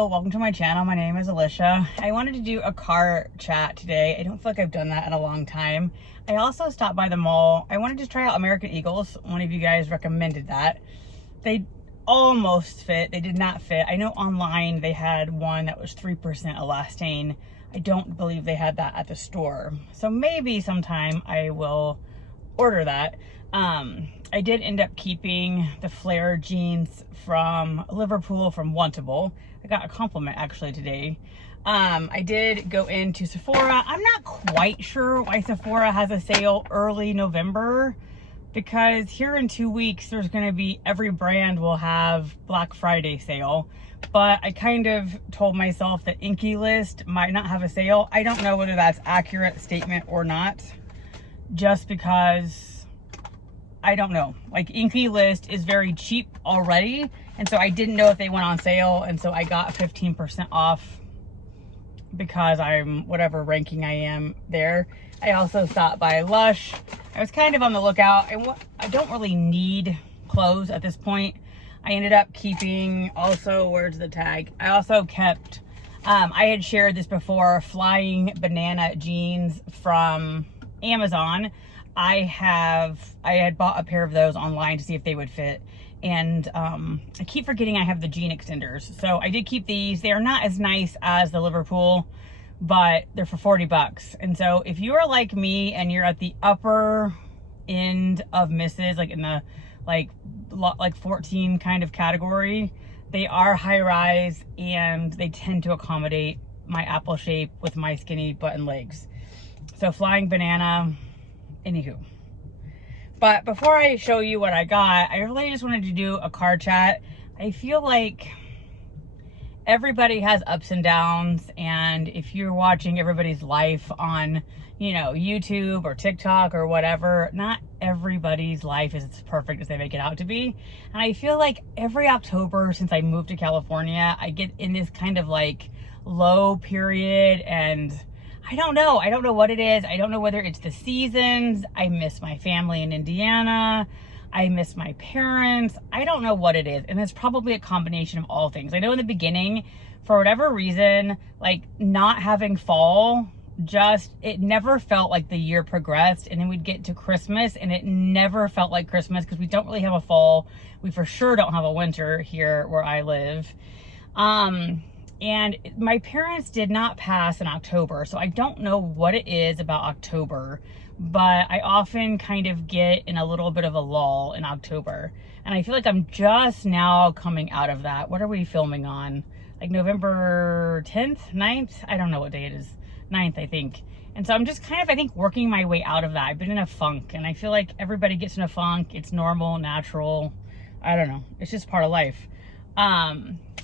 Hello, welcome to my channel. My name is Alicia. I wanted to do a car chat today. I don't feel like I've done that in a long time. I also stopped by the mall. I wanted to try out American Eagles. One of you guys recommended that. They almost fit. They did not fit. I know online they had one that was 3% elastane. I don't believe they had that at the store. So maybe sometime I will order that. I did end up keeping the flare jeans from Liverpool from Wantable. I got a compliment actually today. I did go into Sephora. I'm not quite sure why Sephora has a sale early November, because here in 2 weeks there's going to be, every brand will have Black Friday sale. But I kind of told myself that Inky List might not have a sale. I don't know whether that's accurate statement or not, just because I don't know. Like, Inky List is very cheap already, and so I didn't know if they went on sale, and so I got 15% off because I'm whatever ranking I am there. I also stopped by Lush. I was kind of on the lookout. I don't really need clothes at this point. I ended up keeping also, where's the tag? I also kept, I had shared this before, flying banana jeans from Amazon. I had bought a pair of those online to see if they would fit, and I keep forgetting I have the jean extenders, so I did keep these. They are not as nice as the Liverpool, but they're for 40 bucks. And so if you are like me and you're at the upper end of misses, like in the like 14 kind of category, they are high rise and they tend to accommodate my apple shape with my skinny button legs. So flying banana. Anywho, but before I show you what I got, I really just wanted to do a car chat. I feel like everybody has ups and downs, and if you're watching everybody's life on, you know, YouTube or TikTok or whatever, not everybody's life is as perfect as they make it out to be. And I feel like every October since I moved to California, I get in this kind of like low period, and I don't know what it is. I don't know whether it's the seasons. I miss my family in Indiana. I miss my parents. I don't know what it is. And it's probably a combination of all things. I know in the beginning, for whatever reason, like not having fall, it never felt like the year progressed. And then we'd get to Christmas and it never felt like Christmas, because we don't really have a fall. We for sure don't have a winter here where I live. And my parents did not pass in October, so I don't know what it is about October, but I often kind of get in a little bit of a lull in October. And I feel like I'm just now coming out of that. What are we filming on? Like November 10th, 9th? I don't know what day it is. 9th, I think. And so I'm just kind of, I think, working my way out of that. I've been in a funk, and I feel like everybody gets in a funk. It's normal, natural. I don't know. It's just part of life.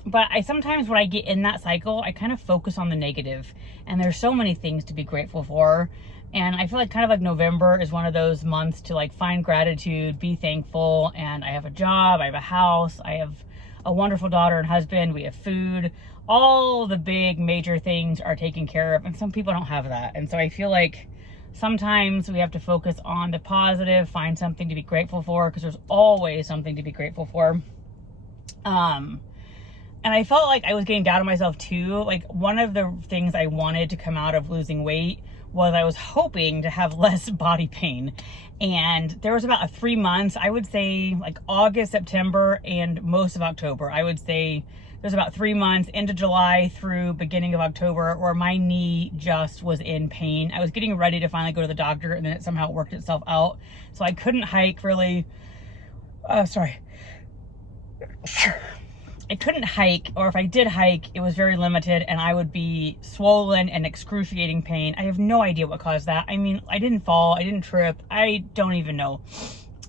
But sometimes when I get in that cycle, I kind of focus on the negative, and there's so many things to be grateful for. And I feel like kind of like November is one of those months to like find gratitude, be thankful. And I have a job, I have a house, I have a wonderful daughter and husband, we have food, all the big major things are taken care of. And some people don't have that. And so I feel like sometimes we have to focus on the positive, find something to be grateful for, because there's always something to be grateful for. And I felt like I was getting down on myself too. Like, one of the things I wanted to come out of losing weight was I was hoping to have less body pain. And there was about 3 months, I would say like August, September, and most of October. I would say there's about 3 months into July through beginning of October where my knee just was in pain. I was getting ready to finally go to the doctor, and then it somehow worked itself out. So I couldn't hike really. I couldn't hike, or if I did hike, it was very limited, and I would be swollen and excruciating pain. I have no idea what caused that. I mean, I didn't fall, I didn't trip, I don't even know.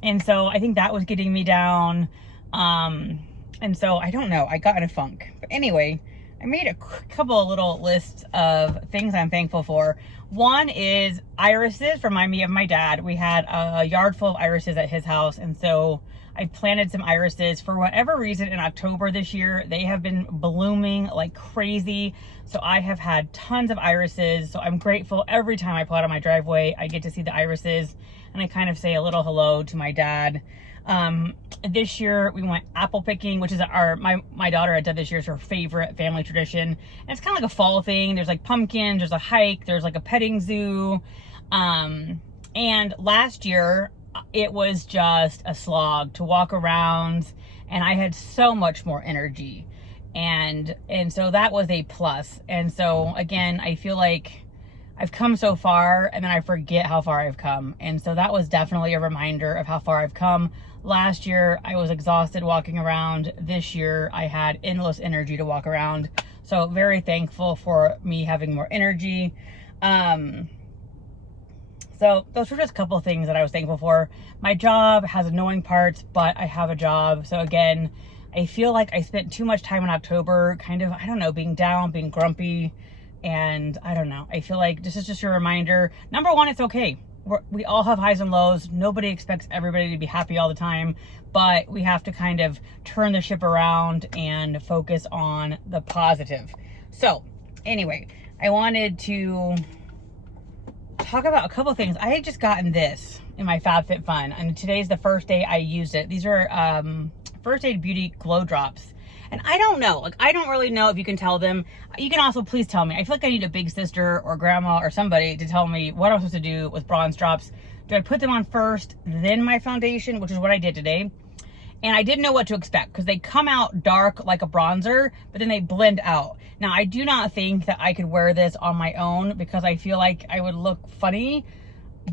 And so I think that was getting me down. And so I don't know, I got in a funk. But anyway, I made a couple of little lists of things I'm thankful for. One is irises, remind me of my dad. We had a yard full of irises at his house, and so I planted some irises. For whatever reason, in October this year, they have been blooming like crazy. So I have had tons of irises. So I'm grateful every time I pull out of my driveway, I get to see the irises. And and I kind of say a little hello to my dad. This year we went apple picking, which is my daughter had done this year. It's her favorite family tradition. And it's kind of like a fall thing. There's like pumpkins, there's a hike, there's like a petting zoo. And last year it was just a slog to walk around, and I had so much more energy. And so that was a plus. And so again, I feel like I've come so far and then I forget how far I've come. And so that was definitely a reminder of how far I've come. Last year, I was exhausted walking around. This year, I had endless energy to walk around. So very thankful for me having more energy. So those were just a couple of things that I was thankful for. My job has annoying parts, but I have a job. So again, I feel like I spent too much time in October, kind of, I don't know, being down, being grumpy. And I don't know, I feel like this is just a reminder. Number one, it's okay. We all have highs and lows. Nobody expects everybody to be happy all the time, but we have to kind of turn the ship around and focus on the positive. So anyway, I wanted to talk about a couple of things. I had just gotten this in my FabFitFun, and today's the first day I used it. These are First Aid Beauty Glow Drops. And I don't know, like, I don't really know if you can tell them. You can also please tell me. I feel like I need a big sister or grandma or somebody to tell me what I'm supposed to do with bronze drops. Do I put them on first, then my foundation, which is what I did today? And I didn't know what to expect because they come out dark like a bronzer, but then they blend out. Now, I do not think that I could wear this on my own because I feel like I would look funny,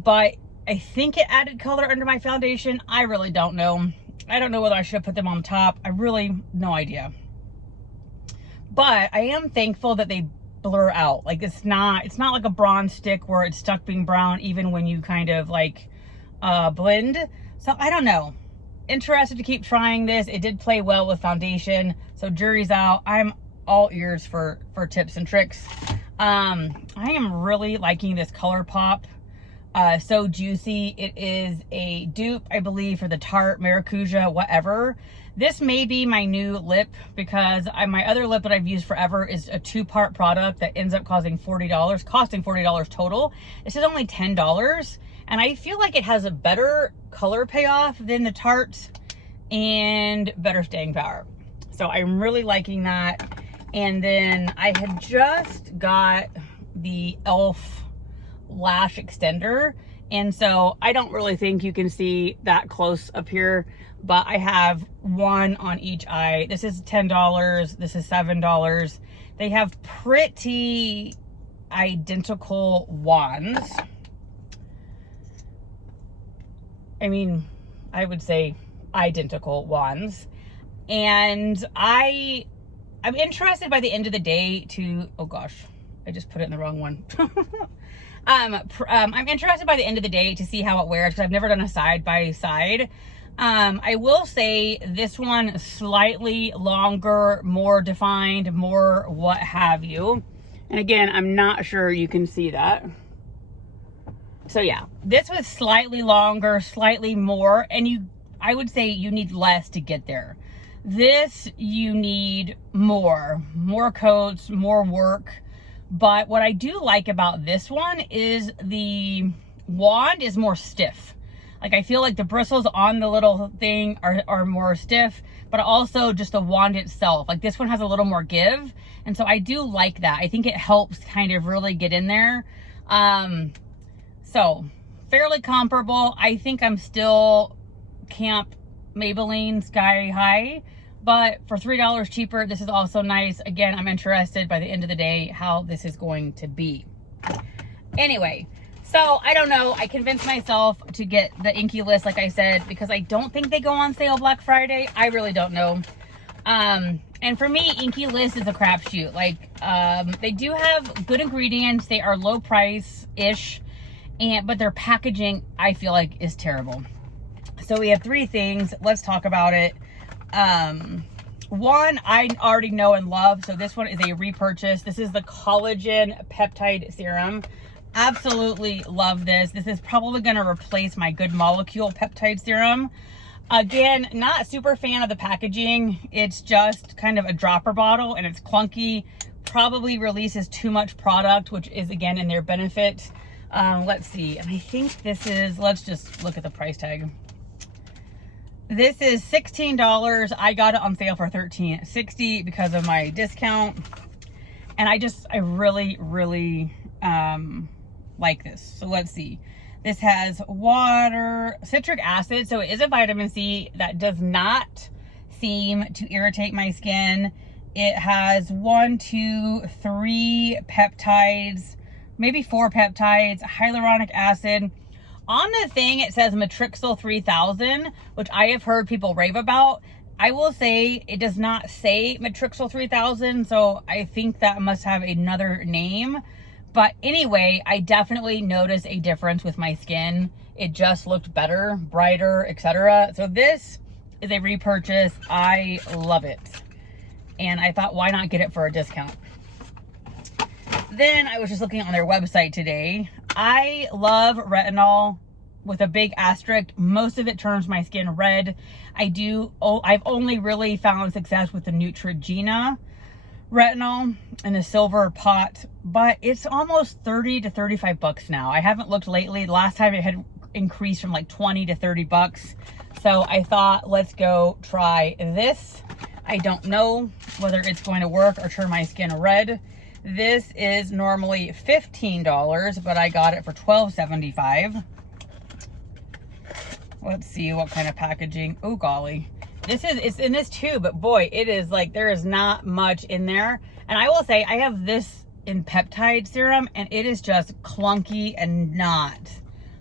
but I think it added color under my foundation. I really don't know. I don't know whether I should have put them on top. I really, no idea. But I am thankful that they blur out. Like it's not like a bronze stick where it's stuck being brown even when you kind of like blend. So I don't know. Interested to keep trying this. It did play well with foundation. So jury's out. I'm all ears for tips and tricks. I am really liking this ColourPop. So Juicy. It is a dupe, I believe, for the Tarte Maracuja, whatever. This may be my new lip because my other lip that I've used forever is a 2-part product that ends up costing $40 total. This is only $10. And I feel like it has a better color payoff than the Tarte and better staying power. So I'm really liking that. And then I had just got the e.l.f. lash extender, and so I don't really think you can see that close up here, but I have one on each eye. This is $10, this is $7. They have pretty identical wands. I mean, I would say identical wands, and I'm interested by the end of the day to, oh gosh, I just put it in the wrong one. I'm interested by the end of the day to see how it wears because I've never done a side by side. I will say this one slightly longer, more defined, more what have you. And again, I'm not sure you can see that. So yeah, this was slightly longer, slightly more, and I would say you need less to get there. This, you need more coats, more work. But what I do like about this one is the wand is more stiff. Like I feel like the bristles on the little thing are more stiff, but also just the wand itself. Like this one has a little more give. And so I do like that. I think it helps kind of really get in there. So fairly comparable. I think I'm still Camp Maybelline Sky High, but for $3 cheaper, this is also nice. Again, I'm interested by the end of the day how this is going to be. Anyway, so I don't know. I convinced myself to get the Inky List, like I said, because I don't think they go on sale Black Friday. I really don't know. And for me, Inky List is a crapshoot. Like, they do have good ingredients. They are low price-ish, but their packaging, I feel like, is terrible. So we have 3 things. Let's talk about it. One I already know and love, so this one is a repurchase. This is the Collagen Peptide Serum. Absolutely love this. This is probably going to replace my Good Molecule Peptide Serum. Again, not super fan of the packaging. It's just kind of a dropper bottle and it's clunky. Probably releases too much product, which is again in their benefit. Let's see. And I think this is, let's just look at the price tag. This is $16. I got it on sale for $13.60 because of my discount. And I really, really like this. So let's see. This has water, citric acid. So it is a vitamin C that does not seem to irritate my skin. It has 1, 2, 3 peptides, maybe 4 peptides, hyaluronic acid. On the thing, it says Matrixyl 3000, which I have heard people rave about. I will say it does not say Matrixyl 3000, so I think that must have another name. But anyway, I definitely noticed a difference with my skin. It just looked better, brighter, etc. So this is a repurchase. I love it. And I thought, why not get it for a discount? Then I was just looking on their website today. I love retinol with a big asterisk. Most of it turns my skin red. I've only really found success with the Neutrogena retinol in the silver pot, but it's almost 30 to 35 bucks now. I haven't looked lately. Last time it had increased from like 20 to 30 bucks. So I thought, let's go try this. I don't know whether it's going to work or turn my skin red. This is normally $15, but I got it for $12.75. Let's see what kind of packaging. Oh golly. It's in this too, but boy, it is like, there is not much in there. And I will say, I have this in peptide serum and it is just clunky and not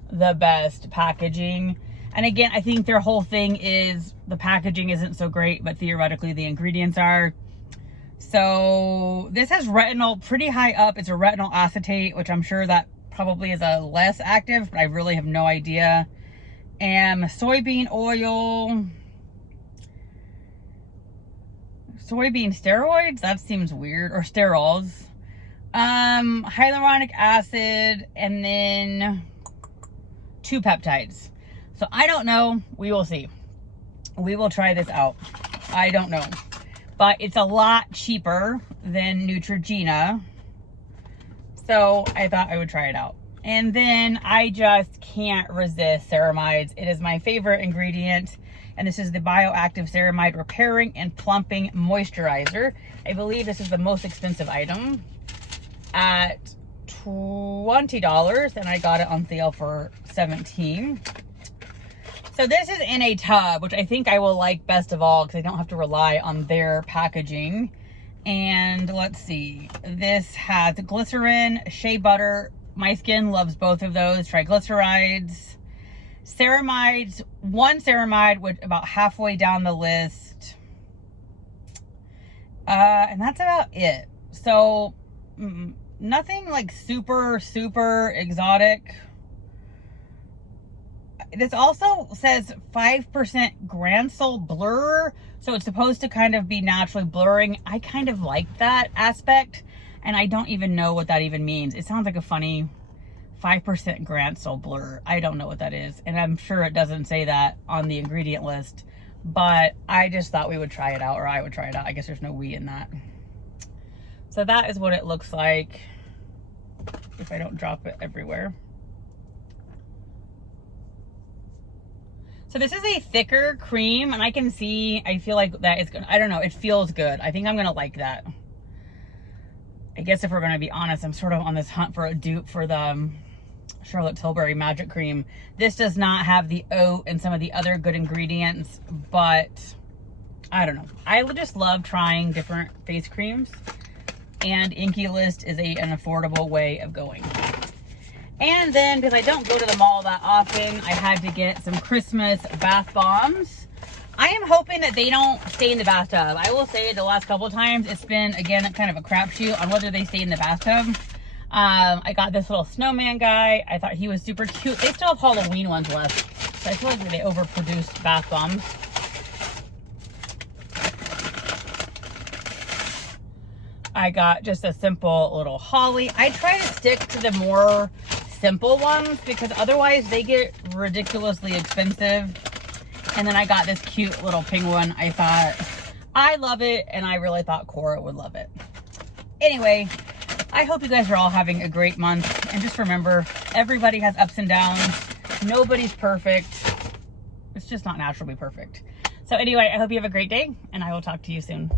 the best packaging. And again, I think their whole thing is the packaging isn't so great, but theoretically the ingredients are. So this has retinol pretty high up. It's a retinol acetate, which I'm sure that probably is a less active, but I really have no idea. And soybean oil, soybean steroids, that seems weird, or sterols. Hyaluronic acid, and then 2 peptides. So I don't know. We will see. We will try this out. I don't know. But it's a lot cheaper than Neutrogena. So I thought I would try it out. And then I just can't resist ceramides. It is my favorite ingredient. And this is the Bioactive Ceramide Repairing and Plumping Moisturizer. I believe this is the most expensive item at $20. And I got it on sale for $17. So this is in a tub, which I think I will like best of all because I don't have to rely on their packaging. And let's see, this has glycerin, shea butter. My skin loves both of those. Triglycerides, ceramides, 1 ceramide, which about halfway down the list. And that's about it. So nothing like super, super exotic. This also says 5% Gransol blur. So it's supposed to kind of be naturally blurring. I kind of like that aspect. And I don't even know what that even means. It sounds like a funny 5% Gransol blur. I don't know what that is. And I'm sure it doesn't say that on the ingredient list. But I just thought we would try it out, or I would try it out. I guess there's no we in that. So that is what it looks like if I don't drop it everywhere. So this is a thicker cream, and I can see, I feel like that is good. I don't know, it feels good. I think I'm gonna like that. I guess if we're gonna be honest, I'm sort of on this hunt for a dupe for the Charlotte Tilbury Magic Cream. This does not have the oat and some of the other good ingredients, but I don't know. I just love trying different face creams, and Inky List is an affordable way of going. And then, because I don't go to the mall that often, I had to get some Christmas bath bombs. I am hoping that they don't stay in the bathtub. I will say the last couple of times, it's been, again, kind of a crapshoot on whether they stay in the bathtub. I got this little snowman guy. I thought he was super cute. They still have Halloween ones left. So I feel like they overproduced bath bombs. I got just a simple little holly. I try to stick to the more simple ones because otherwise they get ridiculously expensive. And then I got this cute little penguin. I thought, I love it, and I really thought Cora would love it. Anyway, I hope you guys are all having a great month. And just remember, everybody has ups and downs. Nobody's perfect. It's just not natural to be perfect. So anyway, I hope you have a great day, and I will talk to you soon.